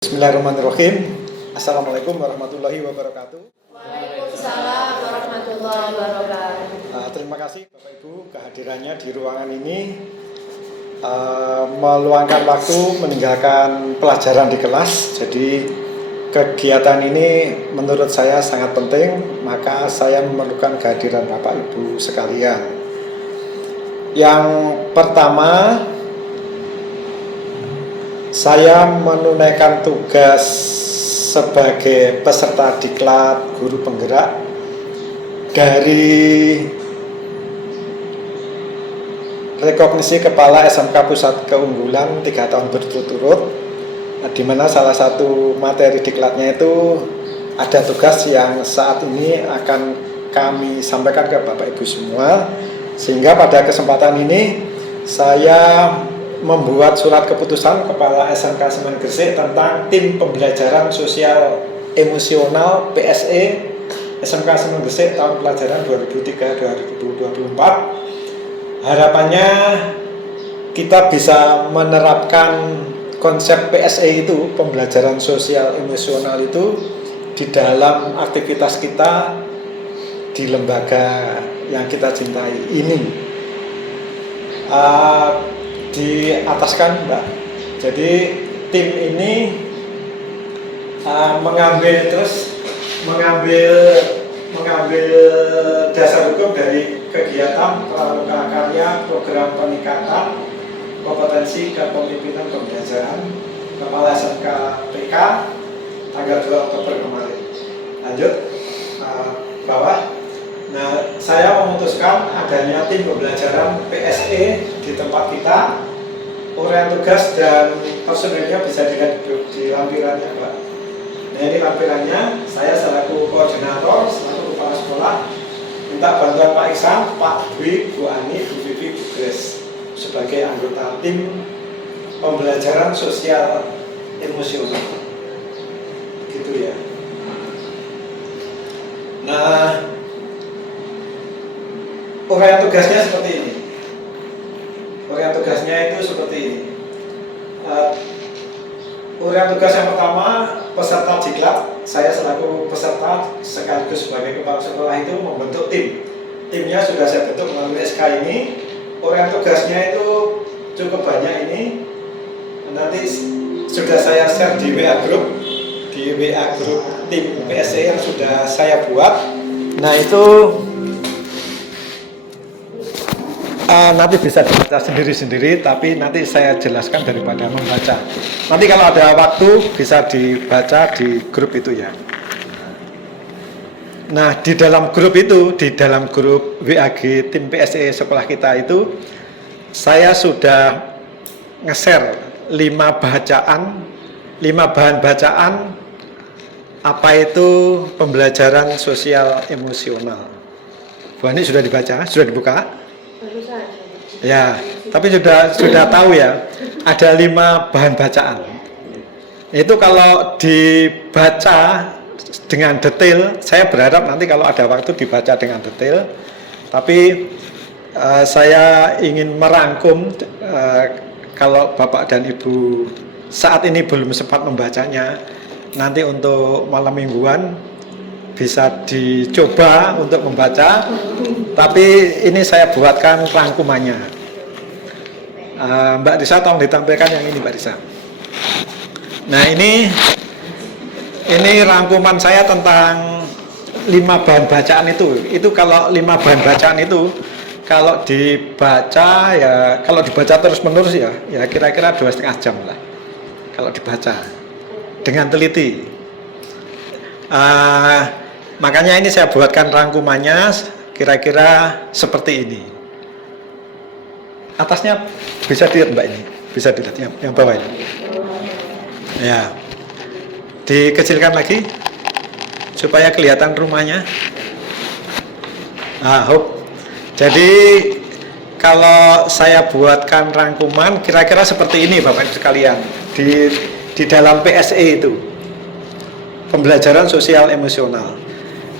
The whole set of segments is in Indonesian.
Bismillahirrahmanirrahim. Assalamualaikum warahmatullahi wabarakatuh. Waalaikumsalam warahmatullahi wabarakatuh. Terima kasih Bapak Ibu kehadirannya di ruangan ini, meluangkan waktu meninggalkan pelajaran di kelas. Jadi kegiatan ini menurut saya sangat penting, maka saya memerlukan kehadiran Bapak Ibu sekalian. Yang pertama, saya menunaikan tugas sebagai peserta diklat guru penggerak dari rekognisi kepala SMK Pusat Keunggulan 3 tahun berturut-turut, di mana salah satu materi diklatnya itu ada tugas yang saat ini akan kami sampaikan ke Bapak Ibu semua, sehingga pada kesempatan ini saya membuat surat keputusan Kepala SMK Semen Gresik tentang tim pembelajaran sosial emosional PSE SMK Semen Gresik tahun pelajaran 2023-2024. Harapannya kita bisa menerapkan konsep PSE itu, pembelajaran sosial emosional itu, di dalam aktivitas kita di lembaga yang kita cintai ini. Diataskan Mbak. Jadi tim ini mengambil dasar hukum dari kegiatan pramuka karya program peningkatan kompetensi kepemimpinan pembelajaran Kepala SMK PK tanggal 2 Oktober kemarin. Lanjut bawah. Nah, saya memutuskan adanya tim pembelajaran PSE di tempat kita. Uraian tugas dan personilnya bisa dilihat di lampirannya, Pak. Nah, ini lampirannya. Saya selaku koordinator, selaku kepala sekolah, minta bantuan Pak Iksan, Pak Dwi, Bu Ani, Bu Vivi, Bu Grace sebagai anggota tim pembelajaran sosial emosional. Gitu ya. Nah, uraian tugasnya seperti ini. Uraian tugasnya itu seperti ini. Uraian tugas yang pertama, peserta diklat, saya selaku peserta sekaligus sebagai kepala sekolah itu membentuk tim. Timnya sudah saya bentuk melalui SK ini. Uraian tugasnya itu cukup banyak ini. Nanti sudah saya share di WA group, tim PSE yang sudah saya buat. Nah, itu nanti bisa dibaca sendiri-sendiri, tapi nanti saya jelaskan daripada membaca. Nanti kalau ada waktu bisa dibaca di grup itu ya. Nah, di dalam grup itu, di dalam grup WAG tim PSE sekolah kita itu, saya sudah nge-share 5 bahan bacaan apa itu pembelajaran sosial emosional. Bu Ani sudah dibaca, sudah dibuka? Ya, tapi sudah tahu ya, ada 5 bahan bacaan. Itu kalau dibaca dengan detail, saya berharap nanti kalau ada waktu dibaca dengan detail. Tapi saya ingin merangkum, kalau Bapak dan Ibu saat ini belum sempat membacanya, nanti untuk malam mingguan bisa dicoba untuk membaca, tapi ini saya buatkan rangkumannya. Mbak Risa, tolong ditampilkan yang ini, Mbak Risa. Nah, ini rangkuman saya tentang 5 bahan bacaan itu. Itu kalau 5 bahan bacaan itu kalau dibaca ya, kalau dibaca terus menerus ya kira-kira 2,5 jam lah. Kalau dibaca dengan teliti. Makanya ini saya buatkan rangkumannya kira-kira seperti ini. Atasnya bisa dilihat Mbak, ini bisa dilihat yang bawah ini. Ya, dikecilkan lagi supaya kelihatan rumahnya. Jadi kalau saya buatkan rangkuman kira-kira seperti ini Bapak Ibu sekalian, di dalam PSE itu, pembelajaran sosial emosional.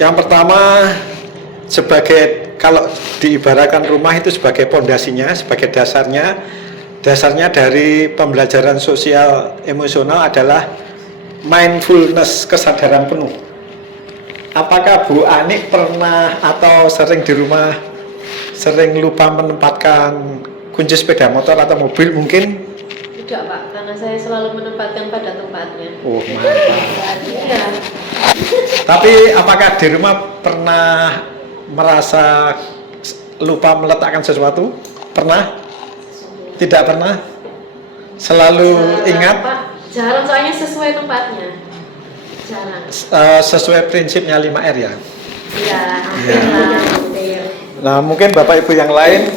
Yang pertama, sebagai, kalau diibaratkan rumah itu sebagai pondasinya, sebagai dasarnya dari pembelajaran sosial emosional adalah mindfulness kesadaran penuh. Apakah Bu Ani pernah atau sering di rumah sering lupa menempatkan kunci sepeda motor atau mobil mungkin? Tidak Pak, karena saya selalu menempatkan pada tempatnya. Oh mantap. Iya. Tapi apakah di rumah pernah merasa lupa meletakkan sesuatu? Pernah? Tidak pernah? Selalu ingat? Pak, jarang soalnya sesuai tempatnya. Jarang. Sesuai prinsipnya 5R ya? Iya, hampir lah, hampir. Nah mungkin Bapak Ibu yang lain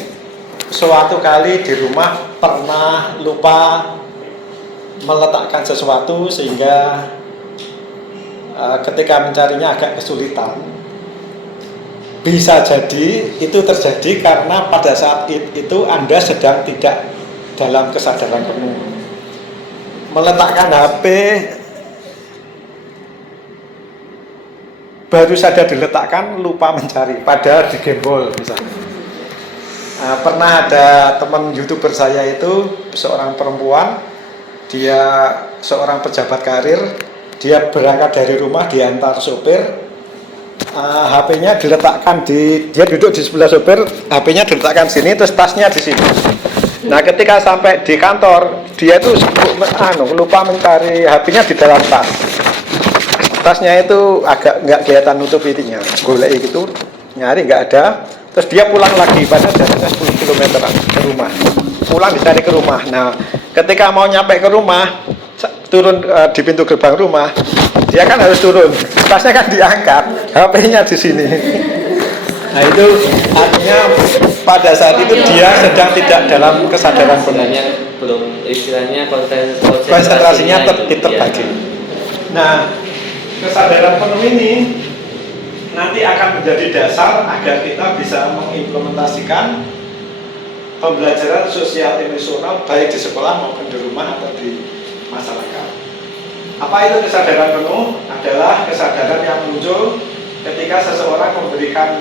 suatu kali di rumah pernah lupa meletakkan sesuatu sehingga ketika mencarinya agak kesulitan. Bisa jadi itu terjadi karena pada saat itu Anda sedang tidak dalam kesadaran penuh. Meletakkan HP baru saja diletakkan lupa mencari, padahal digembol misalnya. Pernah ada teman YouTuber saya itu seorang perempuan, dia seorang pejabat karir, dia berangkat dari rumah diantar sopir. HP-nya diletakkan dia duduk di sebelah sopir, HP-nya diletakkan sini, terus tasnya di sini. Nah, ketika sampai di kantor, dia itu lupa mencari HP-nya di dalam tas. Tasnya itu agak nggak kelihatan nutup ininya, golek gitu, nyari nggak ada. Terus dia pulang lagi, padahal jaraknya 10 km ke rumah. Pulang dicari ke rumah. Nah, ketika mau nyampe ke rumah, turun di pintu gerbang rumah, dia kan harus turun, tasnya kan diangkat, HP-nya di sini. Nah itu artinya pada saat itu dia sedang tidak dalam kesadaran penuh. Belum istilahnya Konsentrasinya terbagi. Nah kesadaran penuh ini nanti akan menjadi dasar agar kita bisa mengimplementasikan pembelajaran sosial emosional baik di sekolah maupun di rumah atau di masyarakat. Apa itu kesadaran penuh? Adalah kesadaran yang muncul ketika seseorang memberikan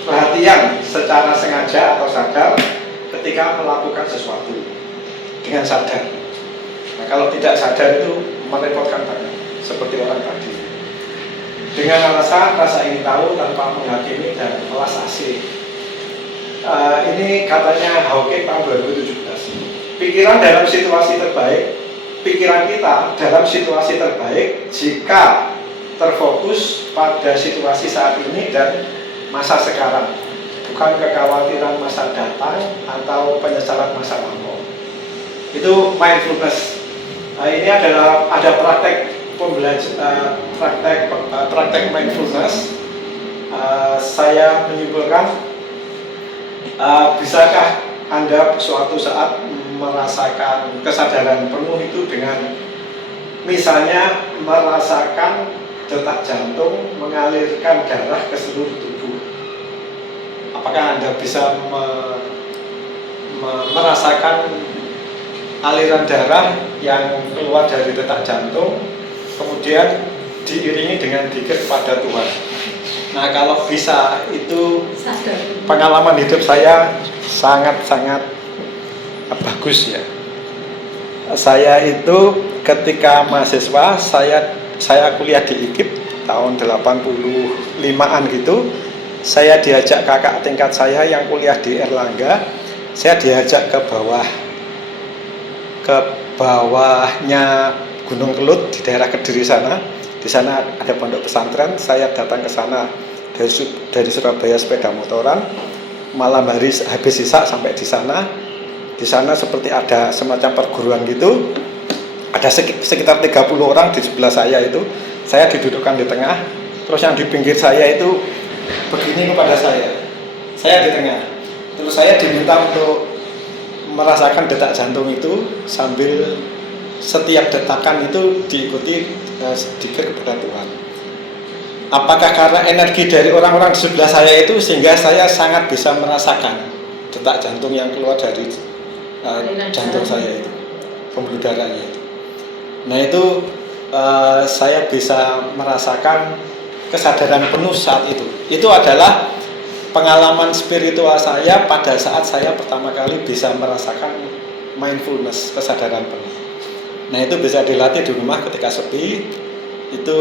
perhatian secara sengaja atau sadar ketika melakukan sesuatu dengan sadar. Nah, kalau tidak sadar itu merepotkan banget, seperti orang tadi. Dengan alasan rasa ingin tahu tanpa menghakimi dan melas asih. Ini katanya Hawking tahun 2017. Pikiran dalam situasi terbaik. Pikiran kita dalam situasi terbaik jika terfokus pada situasi saat ini dan masa sekarang, bukan kekhawatiran masa datang atau penyesalan masa lampau. Itu mindfulness. Ini adalah ada praktek praktek mindfulness. Saya menyimpulkan, bisakah Anda suatu saat merasakan kesadaran penuh itu dengan misalnya merasakan detak jantung mengalirkan darah ke seluruh tubuh? Apakah Anda bisa merasakan aliran darah yang keluar dari detak jantung kemudian diiringi dengan dzikir kepada Tuhan? Nah kalau bisa, itu pengalaman hidup saya sangat-sangat bagus ya. Saya itu ketika mahasiswa, saya kuliah di IKIP tahun 85-an gitu. Saya diajak kakak tingkat saya yang kuliah di Erlangga, saya diajak ke bawahnya Gunung Kelut di daerah Kediri sana. Di sana ada pondok pesantren. Saya datang ke sana dari Surabaya sepeda motoran. Malam hari habis sisa sampai di sana. Di sana seperti ada semacam perguruan gitu. Ada sekitar 30 orang di sebelah saya itu. Saya didudukkan di tengah. Terus yang di pinggir saya itu begini kepada saya. Saya di tengah. Terus saya diminta untuk merasakan detak jantung itu sambil setiap detakan itu diikuti sedikit kepada Tuhan. Apakah karena energi dari orang-orang di sebelah saya itu sehingga saya sangat bisa merasakan detak jantung yang keluar dari jantung saya itu, pembuluh darahnya itu. Nah itu saya bisa merasakan kesadaran penuh saat itu. Itu adalah pengalaman spiritual saya pada saat saya pertama kali bisa merasakan mindfulness, kesadaran penuh. Nah itu bisa dilatih di rumah ketika sepi, itu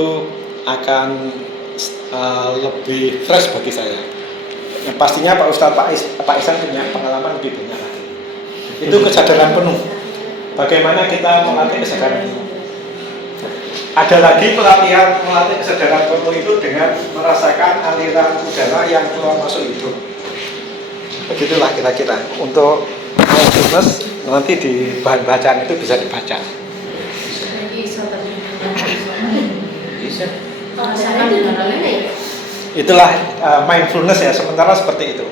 akan lebih fresh bagi saya. Yang pastinya Pak Ustadz Pak Isan punya pengalaman lebih banyak lagi. Itu kesadaran penuh. Bagaimana kita melatih kesadaran penuh? Ada lagi pelatihan melatih kesadaran penuh itu dengan merasakan aliran udara yang keluar masuk hidung. Begitulah kira-kira. Untuk mindfulness nanti di bahan bacaan itu bisa dibaca. Bisa. Itulah mindfulness ya, sementara seperti itu.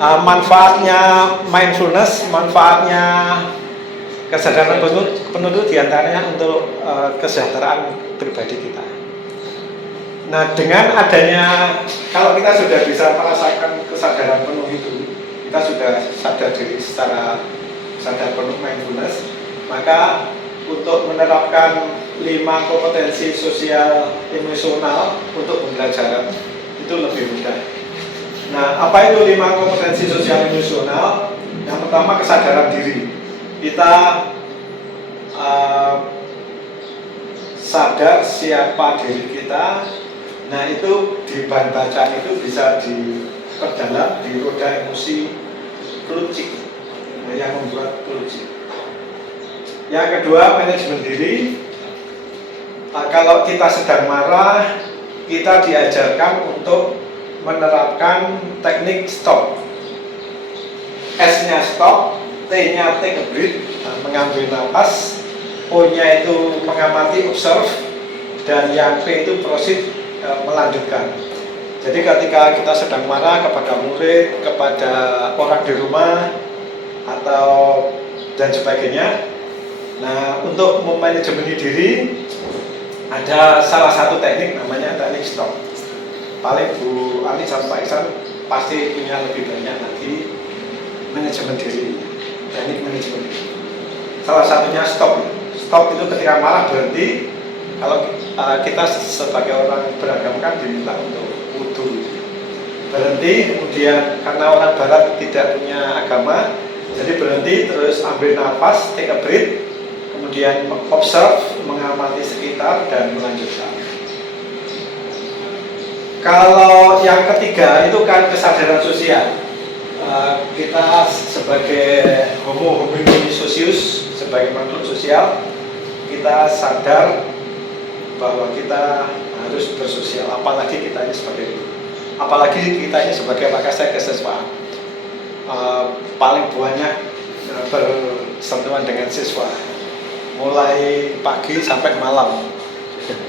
Manfaatnya mindfulness, manfaatnya kesadaran penuh itu diantaranya untuk kesejahteraan pribadi kita. Nah dengan adanya, kalau kita sudah bisa merasakan kesadaran penuh itu, kita sudah sadar diri secara sadar penuh mindfulness, maka untuk menerapkan 5 kompetensi sosial emosional untuk pembelajaran itu lebih mudah. Nah, apa itu 5 kompetensi sosial emosional? Yang pertama kesadaran diri. Kita sadar siapa diri kita. Nah, itu di bahan bacaan itu bisa diperdalam di roda emosi klucik, yang membuat klucik. Yang kedua, manajemen diri. Kalau kita sedang marah, kita diajarkan untuk menerapkan teknik stop. S-nya stop, T-nya take a breath, mengambil nafas, O-nya itu mengamati, observe, dan yang P itu proceed, melanjutkan. Jadi ketika kita sedang marah kepada murid, kepada orang di rumah, atau dan sebagainya. Nah, untuk memanajemen diri ada salah satu teknik namanya teknik stop. Paling Bu Ani sama Pak Iksan pasti punya lebih banyak lagi manajemen diri, teknik manajemen diri. Salah satunya stop. Stop itu ketika marah berhenti. Kalau kita sebagai orang beragama kan diminta untuk wudhu, berhenti. Kemudian karena orang Barat tidak punya agama, jadi berhenti terus ambil nafas, take a breath. Kemudian observe, mengamati sekitar dan melanjutkan. Kalau yang ketiga itu kan kesadaran sosial. Kita sebagai homo hominis socius, sebagai makhluk sosial, kita sadar bahwa kita harus bersosial. Apalagi kita ini sebagai makassar kesiswaan. Paling banyak bersentuhan dengan siswa. Mulai pagi sampai malam.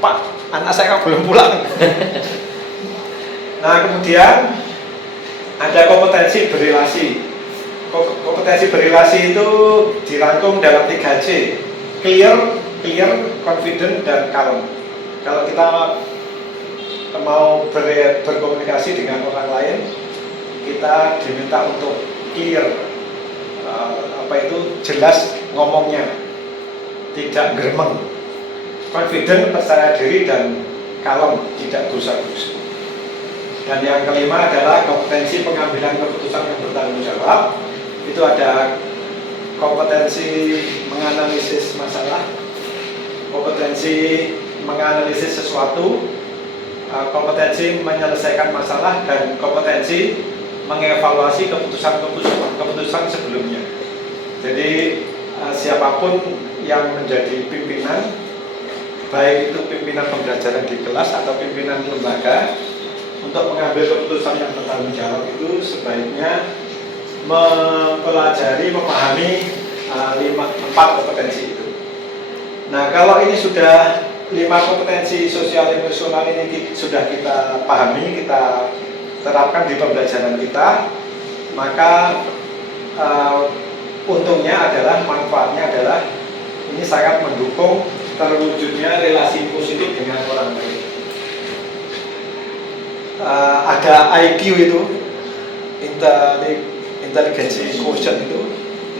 Pak, anak saya kan belum pulang. Nah, kemudian ada kompetensi berrelasi. Kompetensi berrelasi itu dirangkum dalam 3C. Clear, confident, dan calm. Kalau kita mau berkomunikasi dengan orang lain, kita diminta untuk clear, jelas ngomongnya, tidak geremeng, confident, percaya diri, dan kalem, tidak gusar-gusar. Dan yang kelima adalah kompetensi pengambilan keputusan yang bertanggung jawab. Itu ada kompetensi menganalisis masalah, kompetensi menganalisis sesuatu, kompetensi menyelesaikan masalah, dan kompetensi mengevaluasi keputusan sebelumnya. Jadi siapapun yang menjadi pimpinan, baik itu pimpinan pembelajaran di kelas atau pimpinan lembaga, untuk mengambil keputusan yang bertanggung jawab itu sebaiknya mempelajari, memahami 4 kompetensi itu. Nah, kalau ini sudah 5 kompetensi sosial emosional ini sudah kita pahami, kita terapkan di pembelajaran kita, maka untungnya adalah, manfaatnya adalah ini sangat mendukung terwujudnya relasi positif dengan orang lain. Ada IQ itu, intelligence quotient itu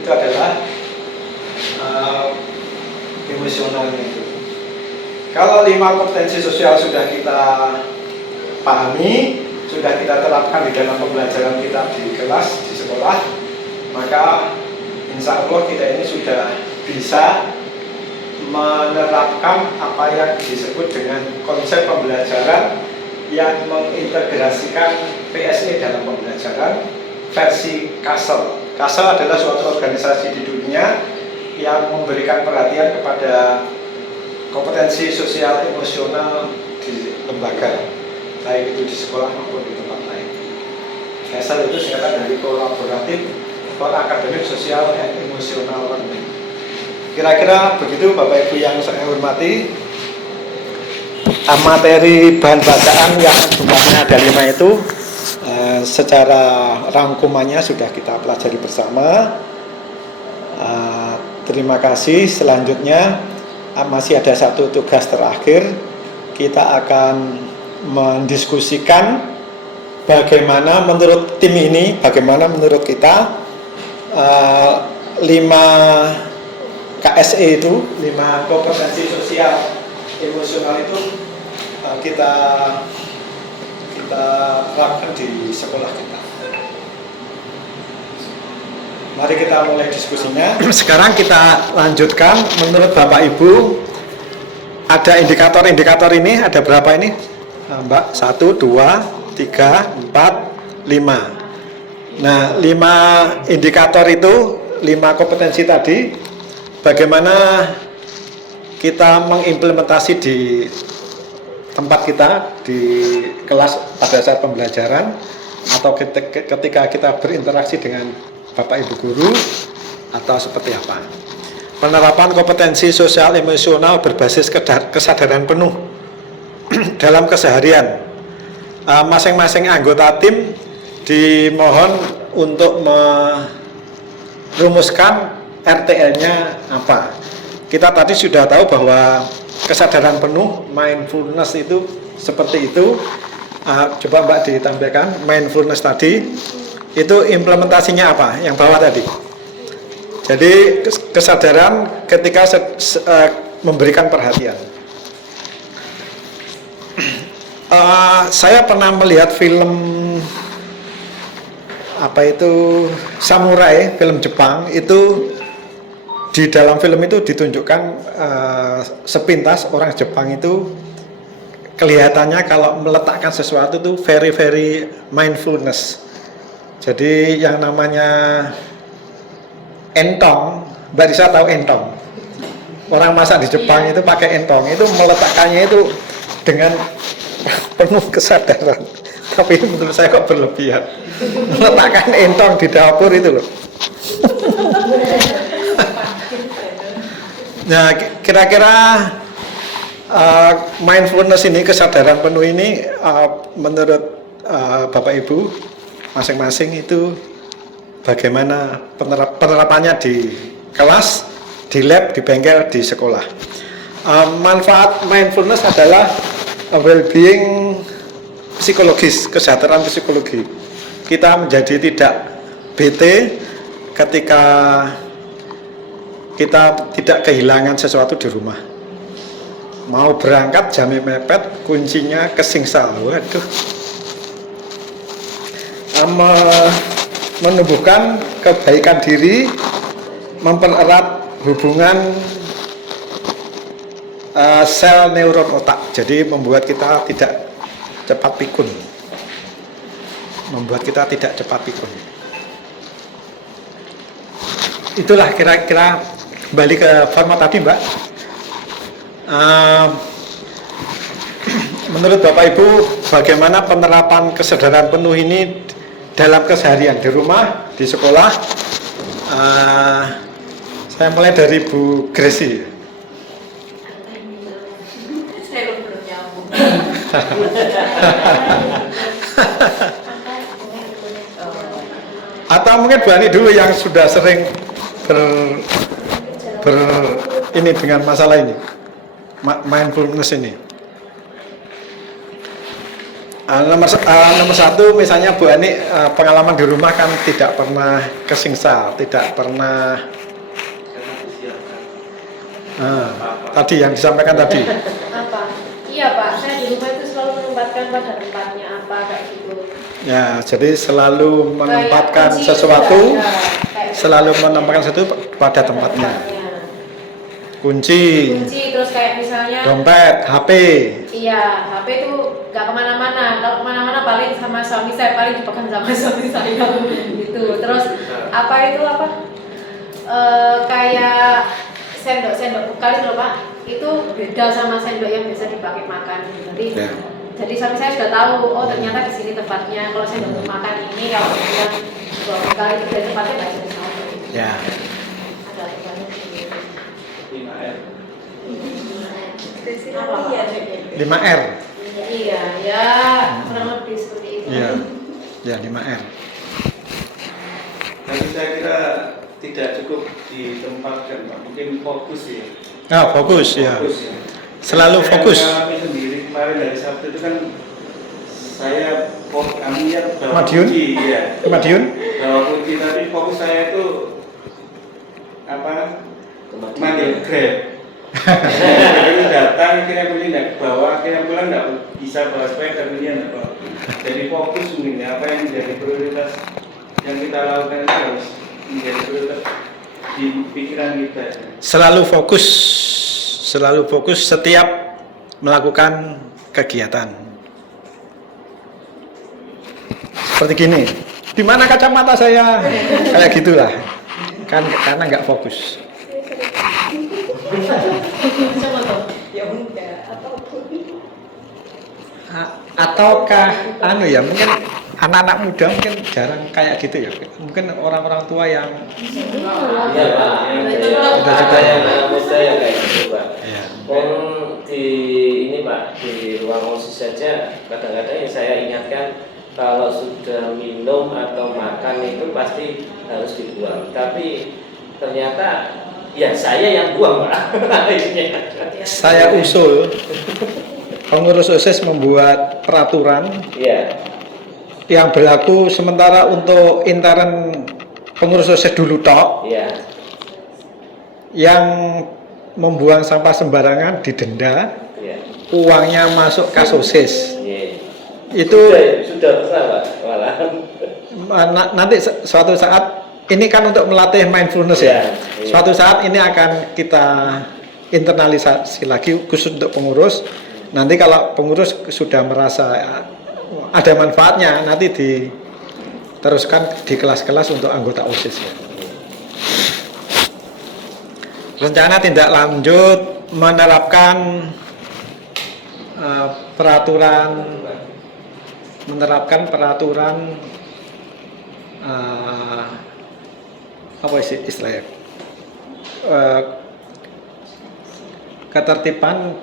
adalah emosionalnya itu. Kalau 5 kompetensi sosial sudah kita pahami, sudah kita terapkan di dalam pembelajaran kita di kelas, di sekolah, maka insya Allah kita ini sudah bisa menerapkan apa yang disebut dengan konsep pembelajaran yang mengintegrasikan PSE dalam pembelajaran versi CASEL. CASEL adalah suatu organisasi di dunia yang memberikan perhatian kepada kompetensi sosial emosional di lembaga, baik itu di sekolah maupun di tempat lain. CASEL itu singkatan dari Collaborative for Academic Social and Emotional Learning. Kira-kira begitu Bapak Ibu yang saya hormati. Materi bahan bacaan yang jumlahnya ada 5 itu secara rangkumannya sudah kita pelajari bersama. Terima kasih. Selanjutnya masih ada satu tugas terakhir. Kita akan mendiskusikan bagaimana menurut tim ini, bagaimana menurut kita 5 KSE itu, 5 kompetensi sosial emosional itu kita terapkan di sekolah kita. Mari kita mulai diskusinya. Sekarang kita lanjutkan. Menurut Bapak Ibu, ada indikator-indikator ini, ada berapa ini Mbak? 1, 2, 3, 4, 5. Nah, 5 indikator itu, 5 kompetensi tadi, bagaimana kita mengimplementasi di tempat kita, di kelas pada saat pembelajaran, atau ketika kita berinteraksi dengan Bapak Ibu guru, atau seperti apa. Penerapan kompetensi sosial emosional berbasis kesadaran penuh dalam keseharian. Masing-masing anggota tim dimohon untuk merumuskan RTL-nya apa. Kita tadi sudah tahu bahwa kesadaran penuh, mindfulness itu seperti itu. Coba Mbak ditampilkan mindfulness tadi. Itu implementasinya apa? Yang bawah tadi. Jadi kesadaran ketika memberikan perhatian. Saya pernah melihat film samurai, film Jepang itu. Di dalam film itu ditunjukkan sepintas orang Jepang itu kelihatannya kalau meletakkan sesuatu itu very mindfulness. Jadi yang namanya entong, Mbak Risa tahu entong? Orang masak di Jepang itu pakai entong, itu meletakkannya itu dengan penuh kesadaran. Tapi menurut saya kok berlebihan. Meletakkan entong di dapur itu loh. Nah, kira-kira mindfulness ini, kesadaran penuh ini, menurut Bapak Ibu masing-masing itu bagaimana penerapannya di kelas, di lab, di bengkel, di sekolah. Manfaat mindfulness adalah well-being psikologis, kesejahteraan psikologi. Kita menjadi tidak bete ketika kita tidak kehilangan sesuatu di rumah. Mau berangkat jamnya mepet, kuncinya kesingsal. Waduh. Menumbuhkan kebaikan diri, mempererat hubungan sel neuron otak. Jadi membuat kita tidak cepat pikun. Itulah kira-kira. Kembali ke format tadi Mbak. Menurut Bapak Ibu, bagaimana penerapan kesadaran penuh ini dalam keseharian di rumah, di sekolah? Saya mulai dari Bu Gresi. Saya belum nyambung. Atau mungkin Bu Ani dulu yang sudah sering ini dengan masalah ini, mindfulness ini. Nomor 1 misalnya Bu Ani, pengalaman di rumah kan tidak pernah kesingsal, tidak pernah tadi yang disampaikan tadi. Apa? Iya Pak, saya di rumah itu selalu menempatkan pada tempatnya apa kayak gitu. Ya, jadi selalu menempatkan sesuatu, selalu menempatkan sesuatu pada tempatnya. kunci, terus kayak misalnya dompet, HP. iya, HP itu nggak kemana-mana. Kalau kemana-mana paling sama suami saya, paling dipegang sama suami saya gitu. Terus kayak sendok kali loh Pak, itu beda sama sendok yang biasa dipakai makan. Jadi suami saya sudah tahu, oh ternyata di sini tempatnya. Kalau sendok untuk makan ini, kalau yang bawa bekal itu dari tempatnya nggak bisa tahu. Ya. Ada aturannya sendiri. 5R. 5R. Iya, ya kurang lebih seperti itu. Iya. Ya, 5R. Tapi saya kira tidak cukup ditempatkan, Pak. Mungkin fokus ya. Ah, fokus ya. Fokus ya. Selalu Saya fokus. mengalami sendiri kemarin dari Sabtu itu kan kami ya bawa Madiun? kunci, ya. Madiun? Bawa kunci, tapi fokus saya itu manggil Grab. Jadi datang akhirnya kunci nggak bawa, akhirnya pulang nggak bisa bawa sepeda, kunci nggak bawa. Jadi fokus mungkin ya, apa yang menjadi prioritas yang kita lakukan itu harus menjadi prioritas di pikiran kita. Selalu fokus setiap melakukan kegiatan. Seperti gini, di mana kacamata saya? Kayak gitulah, kan karena nggak fokus. Coba tuh. Ataukah mungkin anak-anak muda mungkin jarang kayak gitu ya, mungkin orang-orang tua yang Iya Pak, Udah juga yang anak muda yang kayak gitu Pak. ya. Di ini Pak, di ruang OSIS saja kadang-kadang yang saya ingatkan kalau sudah minum atau makan itu pasti harus dibuang. Tapi ternyata ya saya yang buang Pak. Saya usul pengurus OSIS membuat peraturan Iya. yang berlaku sementara untuk intern pengurus OSIS dulu tok, Iya. yang membuang sampah sembarangan didenda, Iya. uangnya masuk kas OSIS. Iya. Itu Sudah besar Pak, malahan. nanti suatu saat ini kan untuk melatih mindfulness ya. Iya, iya. Suatu saat ini akan kita internalisasi lagi khusus untuk pengurus. Nanti kalau pengurus sudah merasa ada manfaatnya, nanti diteruskan di kelas-kelas untuk anggota OSIS. Rencana tindak lanjut menerapkan peraturan apa sih istilahnya, ketertiban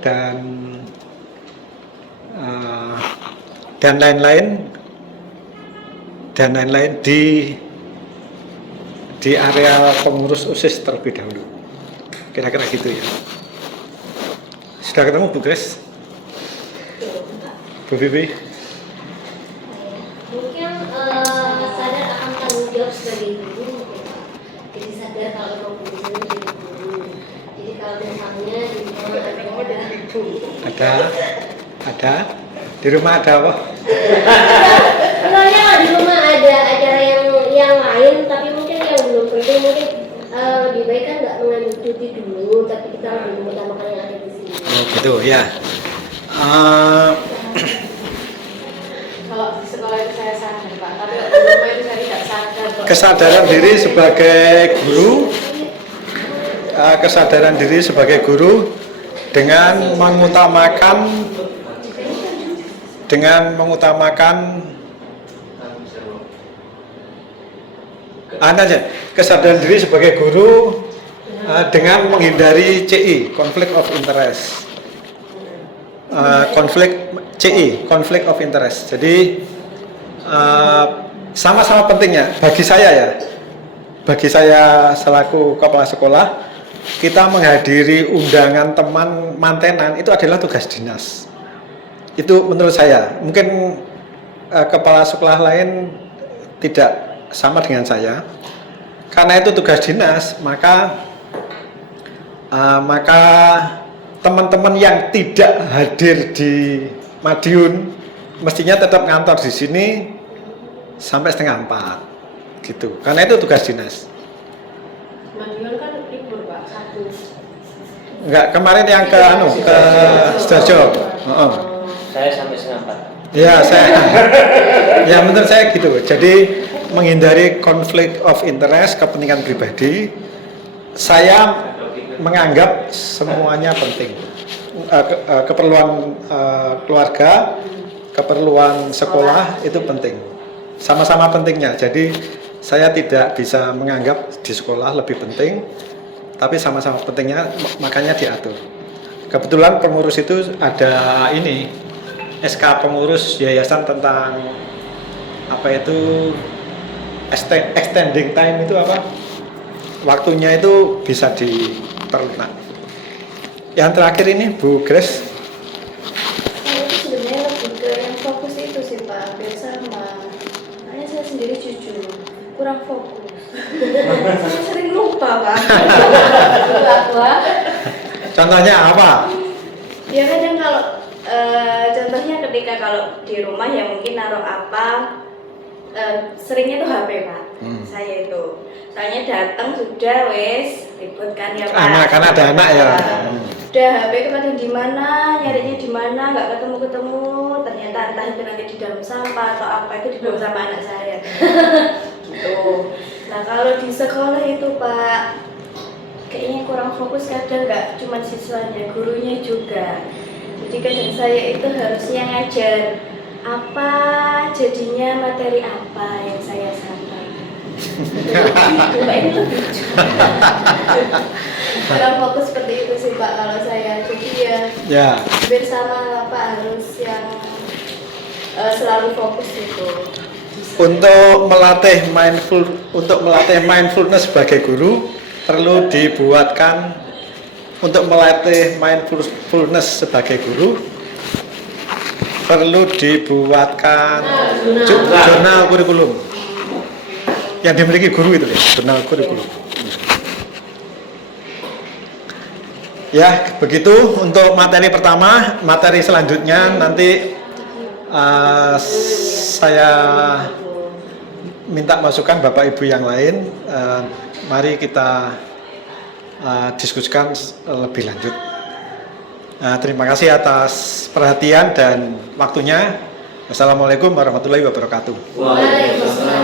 dan lain-lain di area pengurus OSIS terlebih dahulu, kira-kira gitu ya. Sudah ketemu Bu Grace? Bu Bibi? Mungkin sadar akan tanggung jawab sebagai guru mungkin Pak. Jadi sadar kalau mau berusaha jadi guru. Jadi kalau misalnya di rumah Ada di rumah ada apa? misalnya kalau di rumah ada acara yang lain tapi mungkin yang belum penting, mungkin lebih baik kan nggak mengambil cuti dulu, tapi kita lebih mengutamakan yang ada di sini. Oh gitu ya. Kalau di sekolah itu saya sadar Pak, tapi kalau di rumah itu saya tidak sadar Pak. Kesadaran diri sebagai guru dengan mengutamakan kesadaran diri sebagai guru dengan menghindari CI, conflict of interest. Conflict of interest. Jadi sama-sama pentingnya bagi saya selaku kepala sekolah, kita menghadiri undangan teman mantenan itu adalah tugas dinas. Itu menurut saya. Mungkin kepala sekolah lain tidak sama dengan saya. Karena itu tugas dinas, maka teman-teman yang tidak hadir di Madiun mestinya tetap ngantor di sini sampai 3:30 gitu. Karena itu tugas dinas. Madiun kan libur Pak, Sabtu. Enggak, kemarin yang ke Sidoarjo. Heeh. Saya sampai setengah 4. Ya, ya menurut saya gitu. Jadi menghindari konflik of interest, kepentingan pribadi, saya menganggap semuanya penting. Keperluan keluarga, keperluan sekolah itu penting. Sama-sama pentingnya. Jadi saya tidak bisa menganggap di sekolah lebih penting, tapi sama-sama pentingnya, makanya diatur. Kebetulan pengurus itu ada ini SK pengurus yayasan tentang apa itu extending time itu apa? Waktunya itu bisa diperlukan. Yang terakhir ini Bu Grace. Saya itu sebenarnya lebih ke yang fokus itu sih Pak, hampir sama. Makanya saya sendiri jujur kurang fokus. Saya sering lupa Pak. Contohnya apa? Ya kadang kalau contohnya ketika kalau di rumah ya mungkin naruh apa, seringnya tuh HP Pak. Saya itu soalnya datang sudah wes ribut kan ya Pak. Karena ada anak ya. Udah HP itu kadang di mana, nyarinya di mana, nggak ketemu. Ternyata entah itu nanti di dalam sampah atau apa itu dibawa sama anak saya. Gitu. Nah kalau di sekolah itu Pak, kayaknya kurang fokus kadang nggak cuma siswanya, gurunya juga. Jadi kadang saya itu harusnya ngajar apa jadinya materi apa yang saya sampaikan. Mbak ini lebih kurang fokus seperti itu sih Pak kalau saya. Jadi ya hampir sama lah Pak, harus yang selalu fokus itu. Untuk melatih mindfulness sebagai guru perlu dibuatkan, untuk melatih mindfulness sebagai guru perlu dibuatkan jurnal kurikulum yang dimiliki guru itu ya, jurnal kurikulum. Ya, begitu untuk materi pertama. Materi selanjutnya nanti saya minta masukan Bapak Ibu yang lain. Mari kita diskusikan lebih lanjut. Terima kasih atas perhatian dan waktunya. Wassalamualaikum warahmatullahi wabarakatuh. Waalaikumsalam.